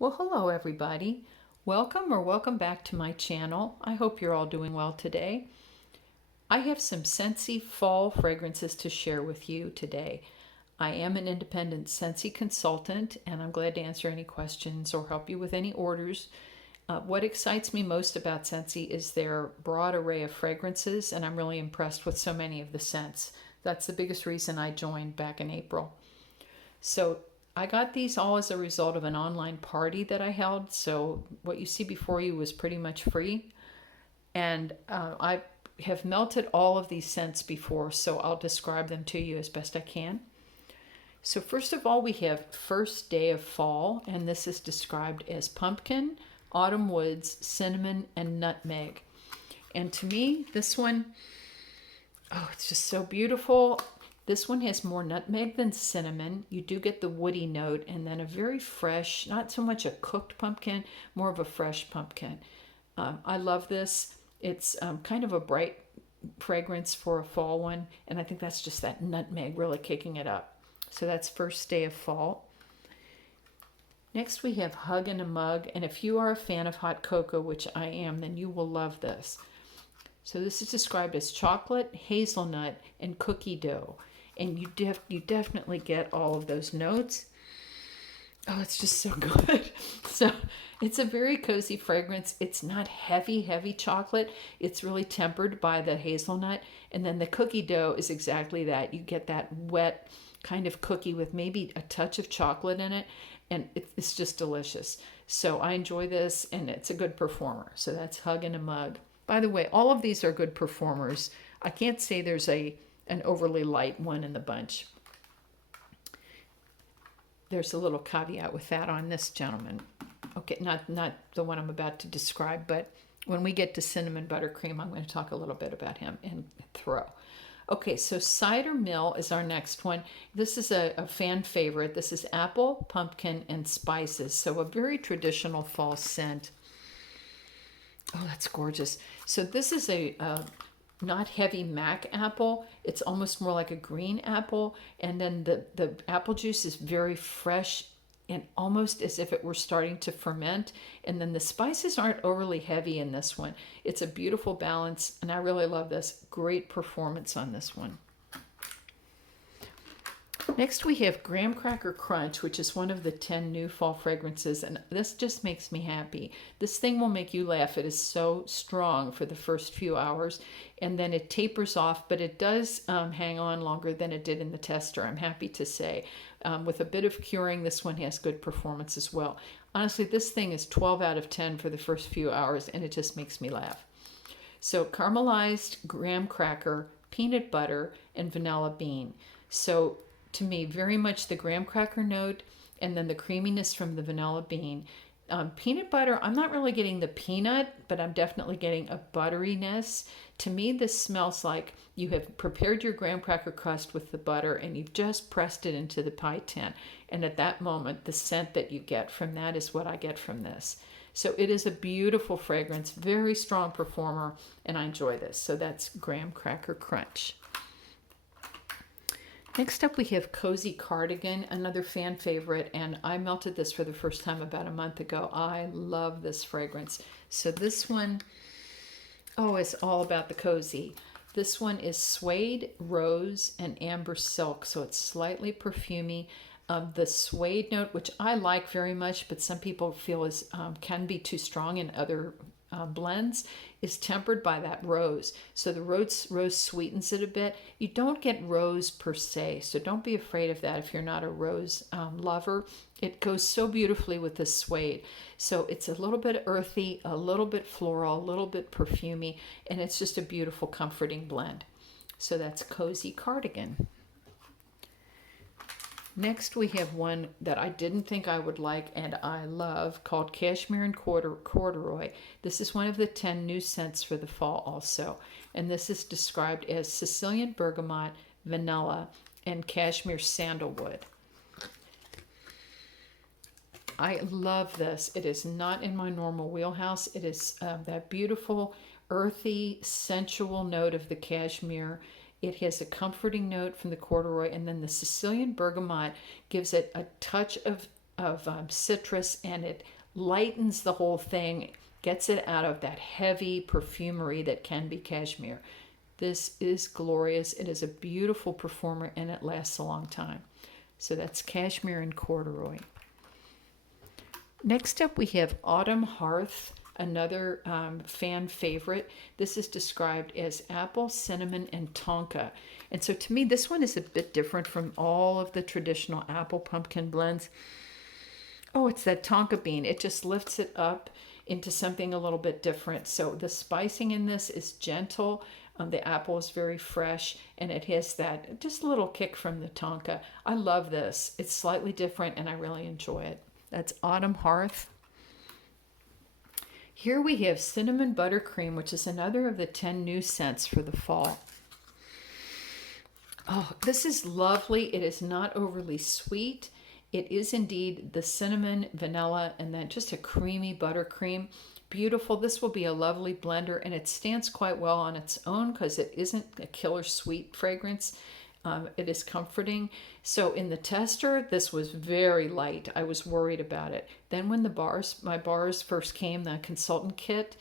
Well, hello everybody. Welcome back to my channel. I hope you're all doing well today. I have some Scentsy fall fragrances to share with you today. I am an independent Scentsy consultant and I'm glad to answer any questions or help you with any orders. What excites me most about Scentsy is their broad array of fragrances, and I'm really impressed with so many of the scents. That's the biggest reason I joined back in April. So I got these all as a result of an online party that I held. So what you see before you was pretty much free. And I have melted all of these scents before, so I'll describe them to you as best I can. So first of all, we have First Day of Fall, and this is described as pumpkin, autumn woods, cinnamon, and nutmeg. And to me, this one, oh, it's just so beautiful. This one has more nutmeg than cinnamon. You do get the woody note and then a very fresh, not so much a cooked pumpkin, more of a fresh pumpkin. I love this. It's kind of a bright fragrance for a fall one, and I think that's just that nutmeg really kicking it up. So that's First Day of Fall. Next we have Hug in a Mug, and if you are a fan of hot cocoa, which I am, then you will love this. So this is described as chocolate, hazelnut, and cookie dough. And you definitely get all of those notes. Oh, it's just so good. So it's a very cozy fragrance. It's not heavy chocolate. It's really tempered by the hazelnut. And then the cookie dough is exactly that. You get that wet kind of cookie with maybe a touch of chocolate in it. And it's just delicious. So I enjoy this, and it's a good performer. So that's Hug in a Mug. By the way, all of these are good performers. I can't say there's an overly light one in the bunch. There's a little caveat with that on this gentleman. Okay, not the one I'm about to describe, but when we get to cinnamon buttercream, I'm going to talk a little bit about him and throw. Okay, so Cider Mill is our next one. This is a fan favorite. This is apple, pumpkin, and spices. So a very traditional fall scent. Oh, that's gorgeous. So this is a not heavy mac apple. It's almost more like a green apple. And then the apple juice is very fresh and almost as if it were starting to ferment. And then the spices aren't overly heavy in this one. It's a beautiful balance, and I really love this. Great performance on this one. Next we have Graham Cracker Crunch, which is one of the 10 new fall fragrances, and this just makes me happy. This thing will make you laugh. It is so strong for the first few hours, and then it tapers off, but it does hang on longer than it did in the tester, I'm happy to say. With a bit of curing, this one has good performance as well. Honestly, this thing is 12 out of 10 for the first few hours, and it just makes me laugh. So caramelized graham cracker, peanut butter, and vanilla bean. So to me, very much the graham cracker note and then the creaminess from the vanilla bean. Peanut butter, I'm not really getting the peanut, but I'm definitely getting a butteriness. To me, this smells like you have prepared your graham cracker crust with the butter and you've just pressed it into the pie tin. And at that moment, the scent that you get from that is what I get from this. So it is a beautiful fragrance, very strong performer, and I enjoy this. So that's Graham Cracker Crunch. Next up we have Cozy Cardigan, another fan favorite, and I melted this for the first time about a month ago. I love this fragrance. So this one, oh, it's all about the cozy. This one is suede, rose, and amber silk, so it's slightly perfumey. The suede note, which I like very much, but some people feel is can be too strong in other blends, is tempered by that rose. So the rose sweetens it a bit. You don't get rose per se, so don't be afraid of that if you're not a rose lover. It goes so beautifully with the suede. So it's a little bit earthy, a little bit floral, a little bit perfumey, and it's just a beautiful, comforting blend. So that's Cozy Cardigan. Next, we have one that I didn't think I would like and I love called Cashmere and Corduroy. This is one of the 10 new scents for the fall also. And this is described as Sicilian bergamot, vanilla, and cashmere sandalwood. I love this. It is not in my normal wheelhouse. It is that beautiful, earthy, sensual note of the cashmere. It has a comforting note from the corduroy, and then the Sicilian bergamot gives it a touch of of citrus, and it lightens the whole thing, gets it out of that heavy perfumery that can be cashmere. This is glorious. It is a beautiful performer, and it lasts a long time. So that's cashmere and corduroy. Next up, we have Autumn Hearth, another fan favorite. This is described as apple, cinnamon, and tonka. And so to me, this one is a bit different from all of the traditional apple pumpkin blends. Oh, it's that tonka bean. It just lifts it up into something a little bit different. So the spicing in this is gentle. The apple is very fresh, and it has that just a little kick from the tonka. I love this. It's slightly different, and I really enjoy it. That's Autumn Hearth. Here we have Cinnamon Buttercream, which is another of the 10 new scents for the fall. Oh, this is lovely. It is not overly sweet. It is indeed the cinnamon, vanilla, and then just a creamy buttercream. Beautiful. This will be a lovely blender, and it stands quite well on its own because it isn't a killer sweet fragrance. It is comforting. So in the tester, this was very light. I was worried about it. Then when my bars first came, the consultant kit,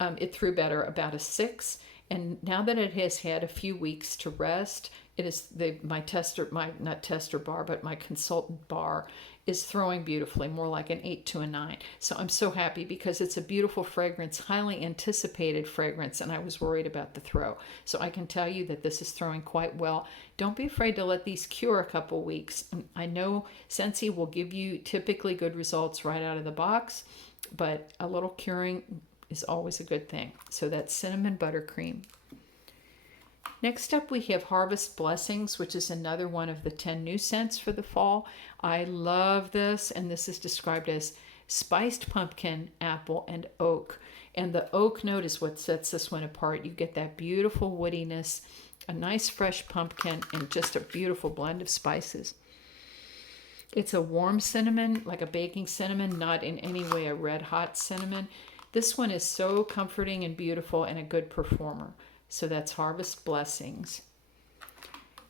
it threw better, about a 6. And now that it has had a few weeks to rest, it is my consultant bar is throwing beautifully, more like an 8 to a 9. So I'm so happy because it's a beautiful fragrance, highly anticipated fragrance, and I was worried about the throw. So I can tell you that this is throwing quite well. Don't be afraid to let these cure a couple weeks. I know Scentsy will give you typically good results right out of the box, but a little curing is always a good thing. So that's Cinnamon Buttercream. Next up, we have Harvest Blessings, which is another one of the 10 new scents for the fall. I love this, and this is described as spiced pumpkin, apple, and oak. And the oak note is what sets this one apart. You get that beautiful woodiness, a nice fresh pumpkin, and just a beautiful blend of spices. It's a warm cinnamon, like a baking cinnamon, not in any way a red hot cinnamon. This one is so comforting and beautiful and a good performer. So that's Harvest Blessings.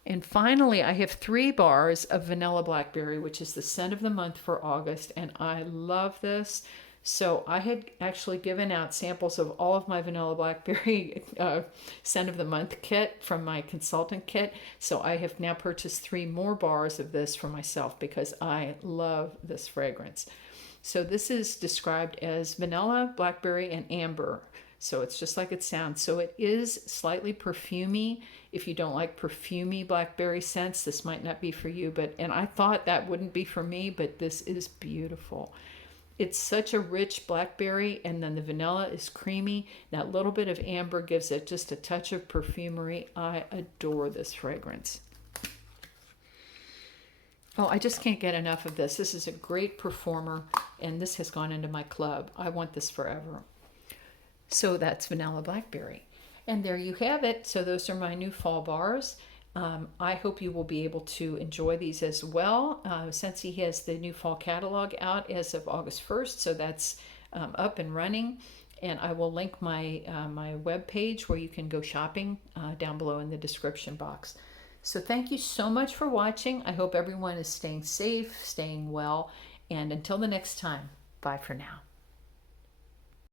And finally, I have 3 bars of Vanilla Blackberry, which is the scent of the month for August, and I love this. So I had actually given out samples of all of my Vanilla Blackberry scent of the month kit from my consultant kit. So I have now purchased 3 more bars of this for myself because I love this fragrance. So this is described as vanilla, blackberry, and amber. So it's just like it sounds. So it is slightly perfumey. If you don't like perfumey blackberry scents, this might not be for you. And I thought that wouldn't be for me, but this is beautiful. It's such a rich blackberry, and then the vanilla is creamy. That little bit of amber gives it just a touch of perfumery. I adore this fragrance. Oh, I just can't get enough of this. This is a great performer, and this has gone into my club. I want this forever. So that's Vanilla Blackberry. And there you have it. So those are my new fall bars. I hope you will be able to enjoy these as well. Scentsy has the new fall catalog out as of August 1st, so that's up and running. And I will link my webpage where you can go shopping down below in the description box. So thank you so much for watching. I hope everyone is staying safe, staying well, and until the next time, bye for now.